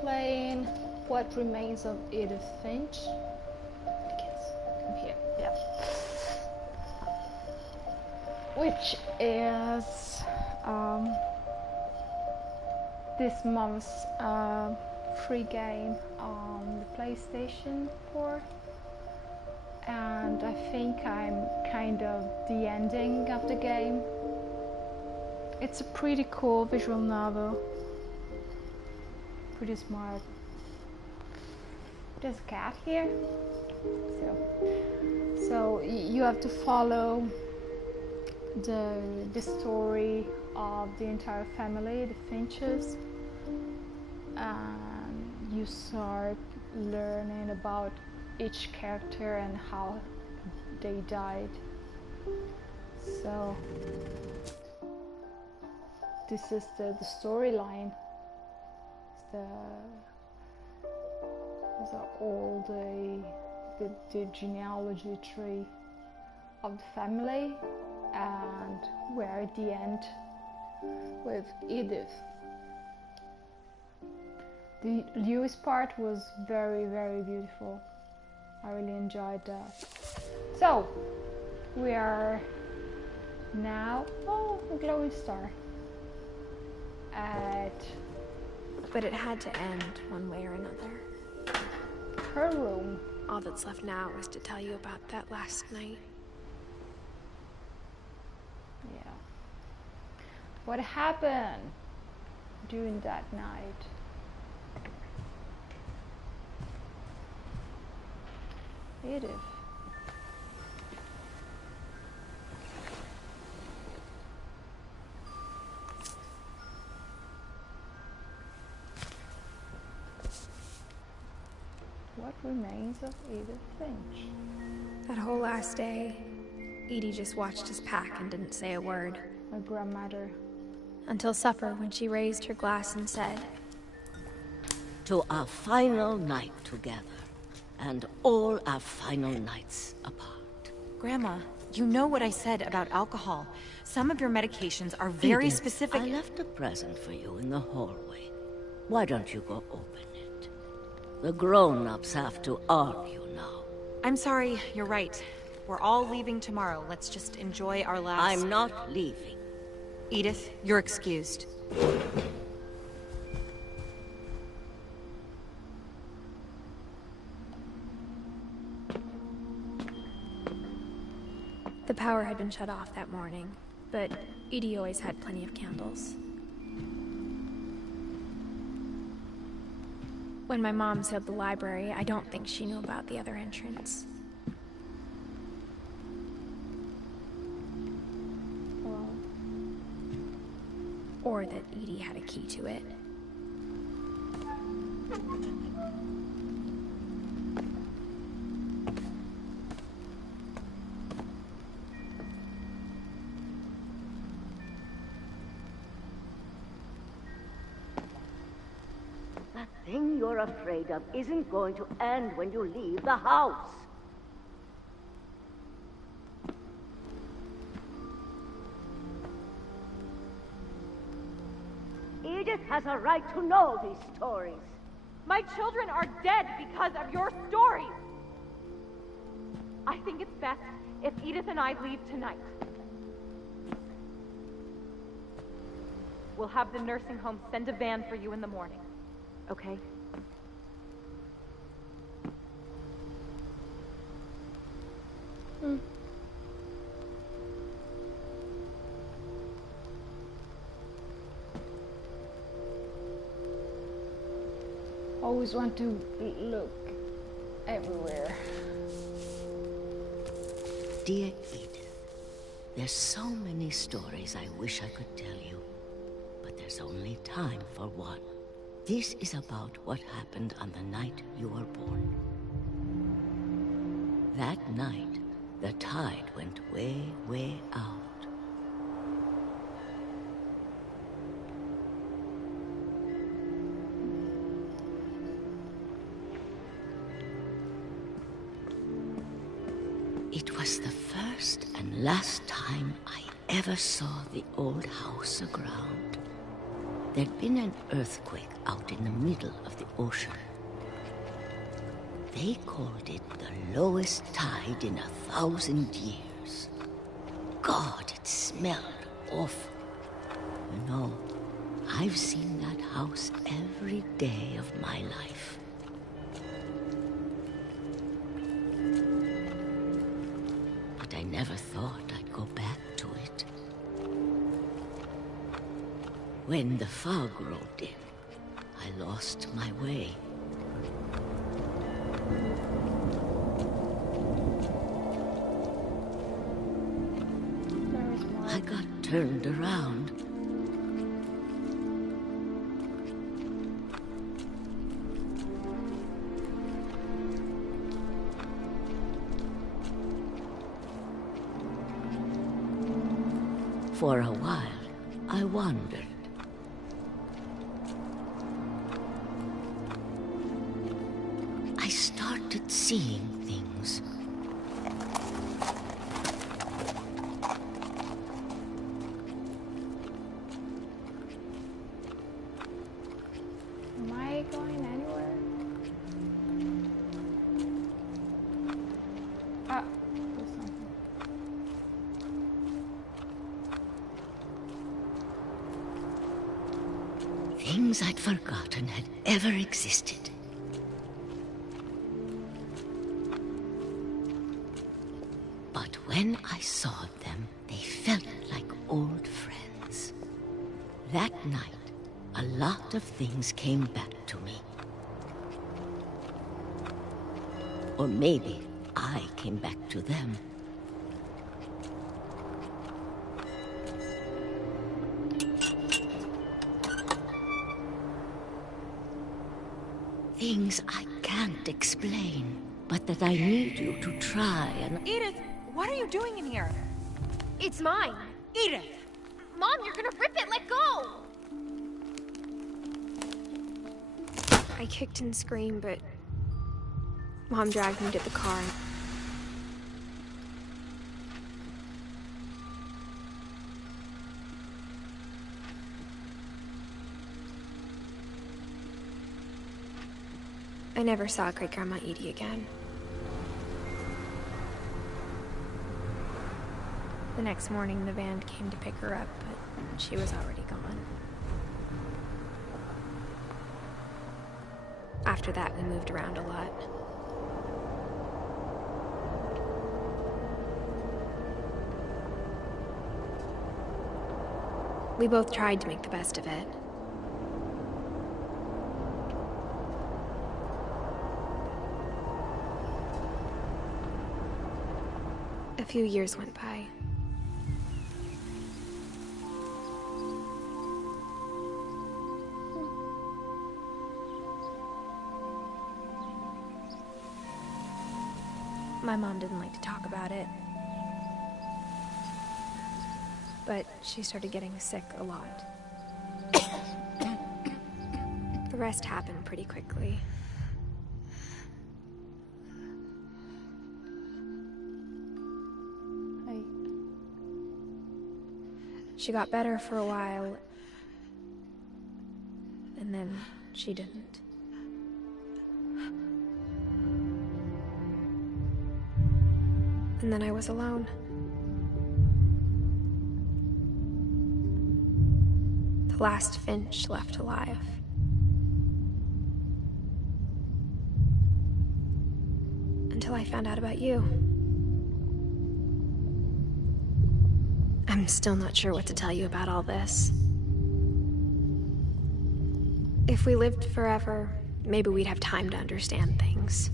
playing What Remains of Edith Finch. Here, yeah. Which is this month's free game on the PlayStation 4. And I think I'm kind of the ending of the game. It's a pretty cool visual novel. Pretty smart. There's a cat here. So you have to follow the story of the entire family, the Finches. And you start learning about each character and how they died. So this is the storyline. All the genealogy tree of the family, and we're at the end with Edith. The Lewis part was very, very beautiful. I really enjoyed that. So we are now, a glowing star at, but it had to end one way or another. Her room. All that's left now is to tell you about that last night. Yeah. What happened during that night? Edith. What remains of Edith Finch? That whole last day, Edie just watched us pack and didn't say a word. My grandmother. Until supper, when she raised her glass and said, "To our final night together, and all our final nights apart." Grandma, you know what I said about alcohol. Some of your medications are very Edith, specific. I left a present for you in the hallway. Why don't you go open it? The grown-ups have to argue now. I'm sorry, you're right. We're all leaving tomorrow. Let's just enjoy our last... I'm not leaving. Edith, you're excused. the power had been shut off that morning, but Edie always had plenty of candles. When my mom sealed the library, I don't think she knew about the other entrance. Or that Edie had a key to it. That thing you're afraid of isn't going to end when you leave the house. Edith has a right to know these stories. My children are dead because of your stories! I think it's best if Edith and I leave tonight. We'll have the nursing home send a van for you in the morning. Okay? Always want to look everywhere. Dear Edith, there's so many stories I wish I could tell you, but there's only time for one. This is about what happened on the night you were born. That night, the tide went way, way out. It was the first and last time I ever saw the old house aground. There'd been an earthquake out in the middle of the ocean. They called it the lowest tide in 1,000 years. God, it smelled awful. You know, I've seen that house every day of my life. But I never thought I'd go back to it. When the fog rolled in, I lost my way. I got turned around. For a while, I wandered. I started seeing things. Am I going anywhere? Ah, there's something. Things I'd forgotten had ever existed. But when I saw them, they felt like old friends. That night, a lot of things came back to me. Or maybe I came back to them. Things I can't explain, but that I need you to try and... Edith, what are you doing in here? It's mine. Edith! Mom, you're gonna rip it! Let go! I kicked and screamed, but Mom dragged me to the car. I never saw Great-Grandma Edie again. The next morning, the van came to pick her up, but she was already gone. After that, we moved around a lot. We both tried to make the best of it. A few years went by. My mom didn't like to talk about it. But she started getting sick a lot. The rest happened pretty quickly. She got better for a while, and then she didn't. And then I was alone. The last Finch left alive. Until I found out about you. I'm still not sure what to tell you about all this. If we lived forever, maybe we'd have time to understand things.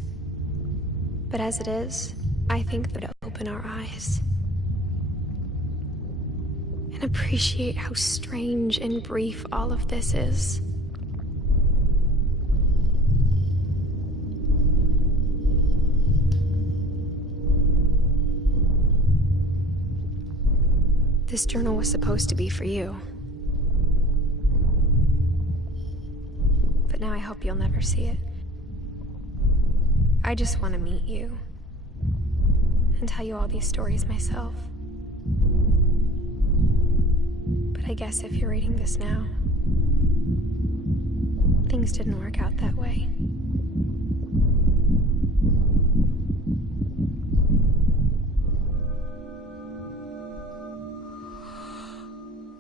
But as it is, I think that it'll open our eyes. And appreciate how strange and brief all of this is. This journal was supposed to be for you. But now I hope you'll never see it. I just want to meet you. And tell you all these stories myself. But I guess if you're reading this now, things didn't work out that way.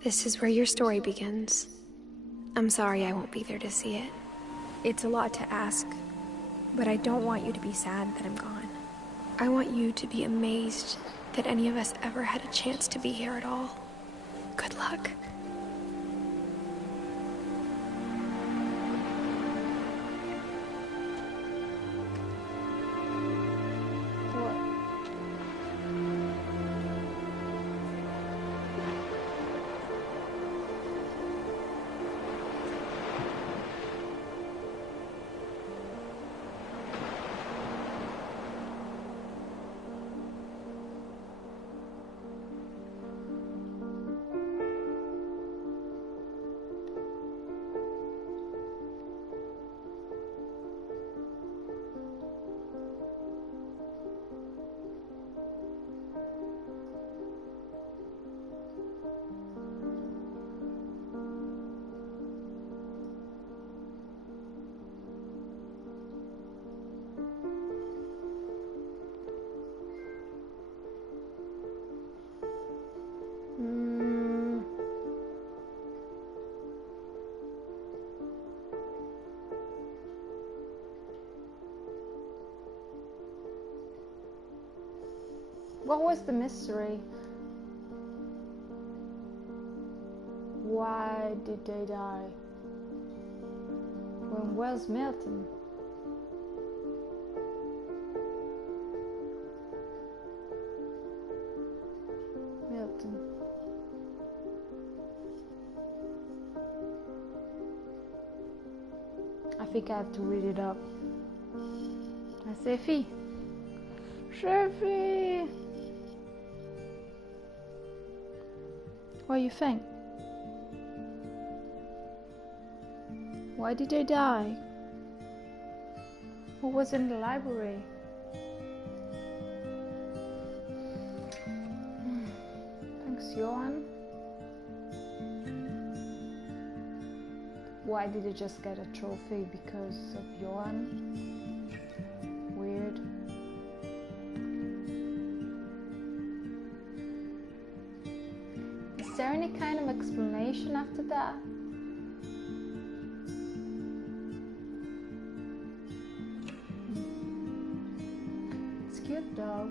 This is where your story begins. I'm sorry I won't be there to see it. It's a lot to ask, but I don't want you to be sad that I'm gone. I want you to be amazed that any of us ever had a chance to be here at all. Good luck. What was the mystery? Why did they die? Where's Milton? Milton. I think I have to read it up. Sophie. Sophie. What do you think? Why did they die? Who was in the library? Thanks, Johan. Why did they just get a trophy? Because of Johan? Weird. Is there any kind of explanation after that? It's cute though.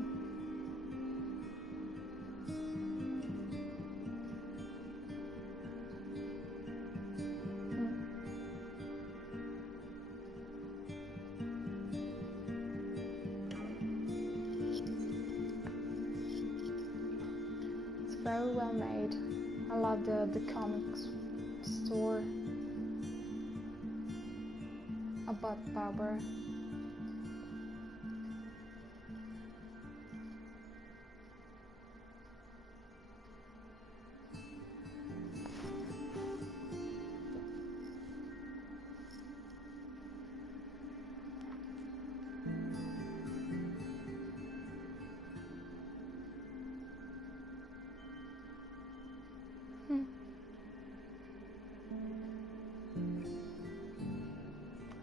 It's very well made. I love the comics store about Barbara.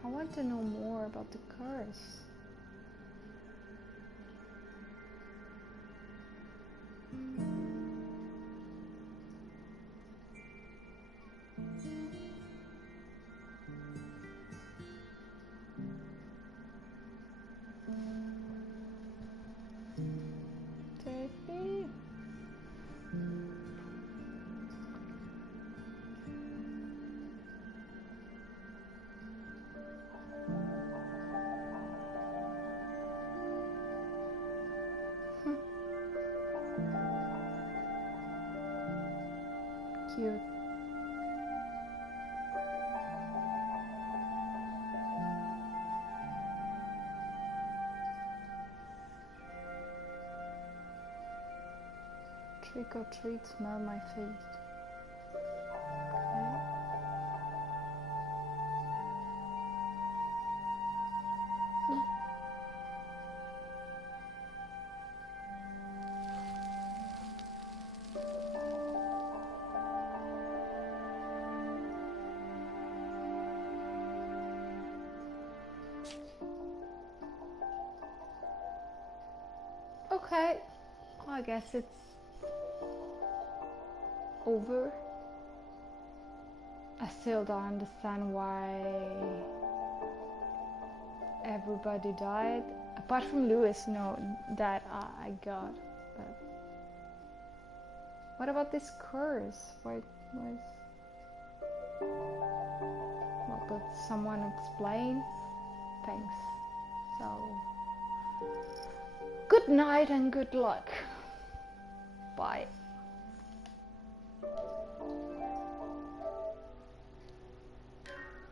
I want to know more about the curse. Davey. Cute. Trick or treat, smell my face. Okay. Okay, I guess it's over. I still don't understand why everybody died. Apart from Lewis, no, that I got. But what about this curse? What was? Well, could someone explain? Thanks. So, good night and good luck. Bye.